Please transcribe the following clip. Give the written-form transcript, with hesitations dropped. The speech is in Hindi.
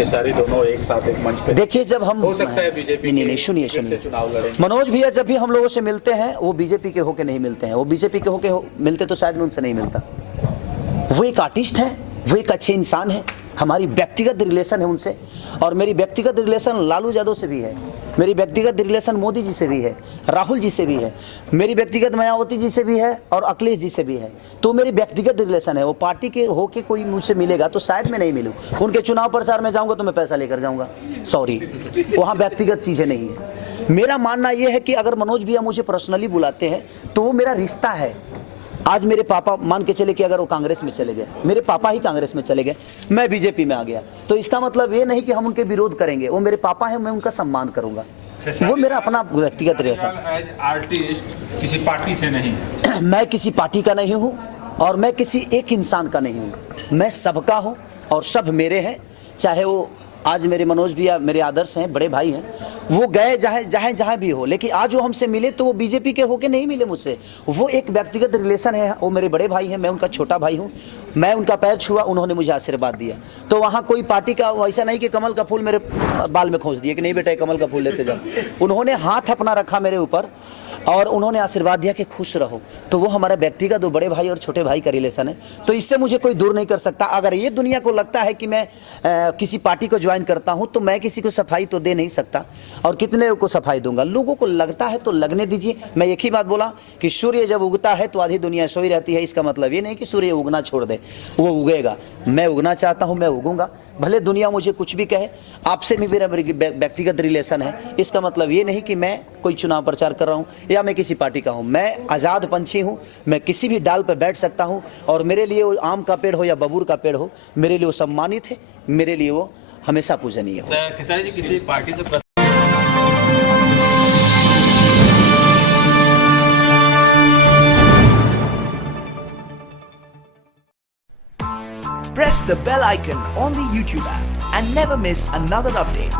खेसारी दोनों एक साथ एक मंच पे, देखिए जब हम हो सकता है बीजेपी नहीं सुनिए चुनाव लड़ेंगे। मनोज भैया जब भी हम लोगों से मिलते हैं वो बीजेपी के होके नहीं मिलते हैं, वो बीजेपी के होके मिलते तो शायद मैं उनसे नहीं मिलता। वो एक आर्टिस्ट है, वो एक अच्छे इंसान है, हमारी व्यक्तिगत रिलेशन है उनसे, और मेरी व्यक्तिगत रिलेशन लालू यादव से भी है, मेरी व्यक्तिगत रिलेशन मोदी जी से भी है, राहुल जी से भी है, मेरी व्यक्तिगत मायावती जी से भी है और अखिलेश जी से भी है। तो मेरी व्यक्तिगत रिलेशन है। वो पार्टी के होके कोई मुझसे मिलेगा तो शायद मैं नहीं मिलूं। उनके चुनाव प्रचार में जाऊंगा तो मैं पैसा लेकर जाऊंगा, सॉरी, वहाँ व्यक्तिगत चीज़ें नहीं है। मेरा मानना यह है कि अगर मनोज भैया मुझे पर्सनली बुलाते हैं तो वो मेरा रिश्ता है। आज मेरे पापा मान के चले कि अगर वो कांग्रेस में चले गए, मेरे पापा ही कांग्रेस में चले गए, मैं बीजेपी में आ गया, तो इसका मतलब ये नहीं कि हम उनके विरोध करेंगे। वो मेरे पापा हैं, मैं उनका सम्मान करूंगा, वो मेरा अपना व्यक्तिगत रिलेशन। आर्टिस्ट किसी पार्टी से नहीं है। मैं किसी पार्टी का नहीं हूँ और मैं किसी एक इंसान का नहीं हूँ, मैं सबका हूँ और सब मेरे हैं। चाहे वो आज मेरे मनोज भैया मेरे आदर्श हैं, बड़े भाई हैं, वो गए जहाँ भी हो, लेकिन आज वो हमसे मिले तो वो बीजेपी के होके नहीं मिले मुझसे। वो एक व्यक्तिगत रिलेशन है, वो मेरे बड़े भाई हैं, मैं उनका छोटा भाई हूँ, मैं उनका पैर छुआ, उन्होंने मुझे आशीर्वाद दिया। तो वहाँ कोई पार्टी का ऐसा नहीं कि कमल का फूल मेरे बाल में खोस दिए कि नहीं बेटा कमल का फूल लेते जाओ। उन्होंने हाथ अपना रखा मेरे ऊपर और उन्होंने आशीर्वाद दिया कि खुश रहो। तो वो हमारा व्यक्तिगत दो बड़े भाई और छोटे भाई का रिलेशन है, तो इससे मुझे कोई दूर नहीं कर सकता। अगर ये दुनिया को लगता है कि मैं किसी पार्टी को ज्वाइन करता हूं तो मैं किसी को सफाई तो दे नहीं सकता, और कितने लोगों को सफाई दूंगा। लोगों को लगता है तो लगने दीजिए। मैं एक ही बात बोला कि सूर्य जब उगता है तो आधी दुनिया सोई रहती है। इसका मतलब ये नहीं कि सूर्य उगना छोड़ दे, वो उगेगा। मैं उगना चाहता हूँ, मैं उगूंगा, भले दुनिया मुझे कुछ भी कहे। आपसे भी मेरा व्यक्तिगत रिलेशन है, इसका मतलब ये नहीं कि मैं कोई चुनाव प्रचार कर रहा हूँ या मैं किसी पार्टी का हूँ। मैं आज़ाद पंछी हूँ, मैं किसी भी डाल पर बैठ सकता हूँ, और मेरे लिए वो आम का पेड़ हो या बबूर का पेड़ हो, मेरे लिए वो सम्मानित है, मेरे लिए वो हमेशा पूजनीय हो। खेसारी जी किसी पार्टी से Press the bell icon on the YouTube app and never miss another update.